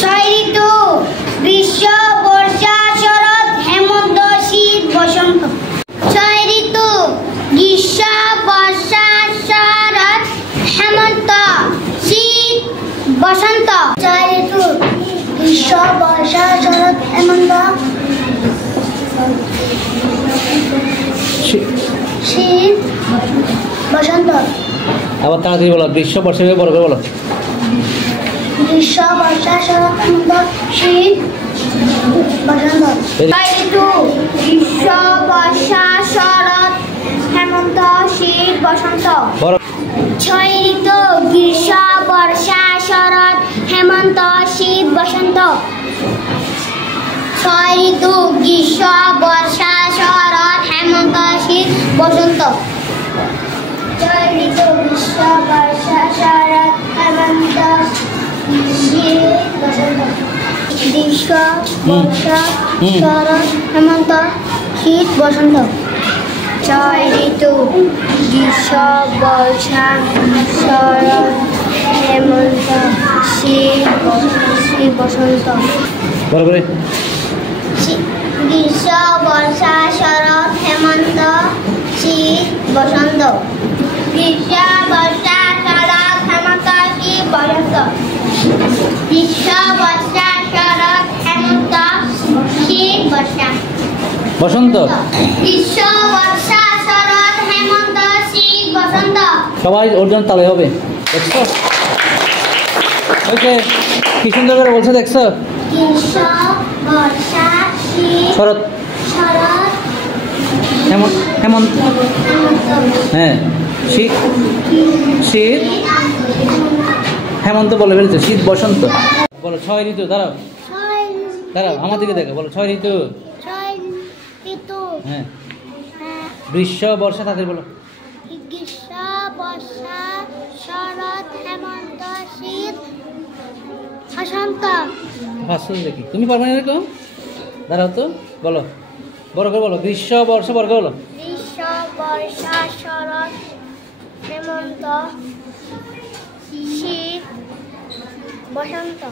ছয় ঋতু গ্রীষ্ম বর্ষা শরৎ হেমন্ত শীত বসন্ত। ছয় ঋতু গ্রীষ্ম বর্ষা শরৎ হেমন্ত শীত বসন্ত। ছয় ঋতু গ্রীষ্ম বর্ষা শরৎ হেমন্ত শীত বসন্ত। আবার তাড়াতাড়ি বলো, গ্রীষ্ম বর্ষা বড় করে বলো। গ্রীষ্ম বর্ষা শরৎ হেমন্ত শীত বসন্ত। ছয় ঋতু গ্রীষ্ম বর্ষা শরৎ হেমন্ত শীত বসন্ত। ছয় ঋতু গ্রীষ্ম বর্ষা শরৎ হেমন্ত শীত বসন্ত। ছয় ঋতু গ্রীষ্ম বর্ষা শরৎ হেমন্ত শীত বসন্ত। ছয় ঋতু গ্রীষ্ম বর্ষা শরৎ হেমন্ত শীত বসন্ত। গ্রীষ্ম বর্ষা শরৎ হেমন্ত শীত বসন্ত। ছয় ঋতু গ্রীষ্ম বর্ষা শরৎ হেমন্ত শীত বসন্ত। গ্রীষ্ম বর্ষা শরৎ হেমন্ত শীত বসন্ত। গ্রীষ্ম বর্ষা শরৎ হেমন্ত শীত বসন্ত। গ্রীষ্ম বর্ষা শরৎ হেমন্ত শীত বর্ষা বসন্ত। গ্রীষ্ম বর্ষা শরৎ হেমন্ত শীত বসন্ত। সবাই ওর জন্য তালে হবে, দেখছো? ওকে, কি সুন্দর করে বলছে, দেখছো? গ্রীষ্ম বর্ষা শীত শরৎ শরৎ হেমন্ত, হ্যাঁ শীত শীত হেমন্ত বলে ফেলছো, শীত বসন্ত বলো। ছয় ঋতু, দাঁড়াও দাঁড়াও, আমার দিকে দেখো, বলো ছয় ঋতু। হ্যাঁ, গ্রীষ্ম বর্ষা, তাদের বলো। গ্রীষ্ম বর্ষা শরৎ হেমন্ত শীত বসন্ত। ফার্স্ট দেখি তুমি পারবে না এরকম, দাঁড়াও তো, বলো বড় করে বলো। গ্রীষ্ম বর্ষা বড় করে বলো। গ্রীষ্ম বর্ষা শরৎ হেমন্ত শীত বসন্ত।